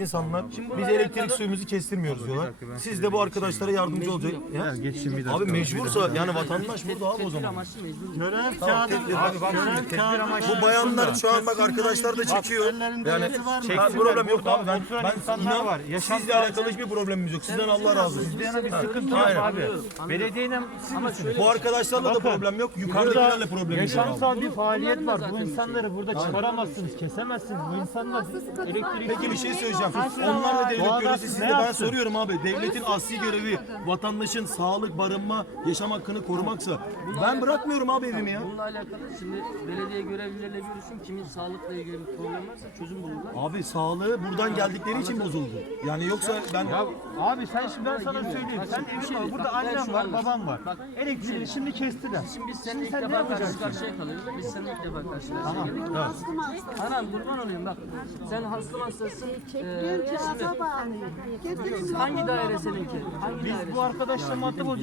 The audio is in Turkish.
insanlar biz elektrik suyumuzu kestirmiyoruz diyorlar. Siz de bu arkadaşlara yardımcı olacak. Ya. Abi mecbursa yani vatandaş burada abi o zaman. Görev kağıdı, bak, tedbir amaçlı. Bu bayanlar şu an bak arkadaşlar da çekiyor. Yani ha, problem yok abi ben ben inan var. sizle alakalı hiçbir problemimiz yok. Sizden Allah razı olsun. Yana bir sıkıntı yok abi. Siz misiniz? Bu arkadaşlarla da problem yok. Yukarıdakilerle var. abi. Yaşamsal bir faaliyet var. Bu insanları burada çıkaramazsınız, kesemezsiniz. Bu insanlar elektrik Peki bir şey söyleyeceğim. Onlar da devlet görevlisi siz de ben soruyorum abi. Devletin asli görevi vatandaşın sağlık, barınma, yaşam hakkını korumaksa ben bırakmıyorum abi evimi ya. Bununla alakalı şimdi belediye görevlileriyle görüşün. Kimin sağlıkla ilgili bir problem varsa çözüm bulurlar. Abi sağlığı buradan geldikleri için bozuldu. Yani yoksa ben Abi sen şimdi ben sana söyleyeyim. Sen evin var. Burada annem var, babam var. Elektriği şimdi kestiler. Şimdi biz seninle ilk sen ne defa karşı karşıya kalıyoruz. Biz seninle ilk defa karşı karşıya geldik. Anam kurban olayım bak. Sen hasta hastasın. Ee, hangi daire seninki? Hangi daire? Bu arkadaşla olacağız.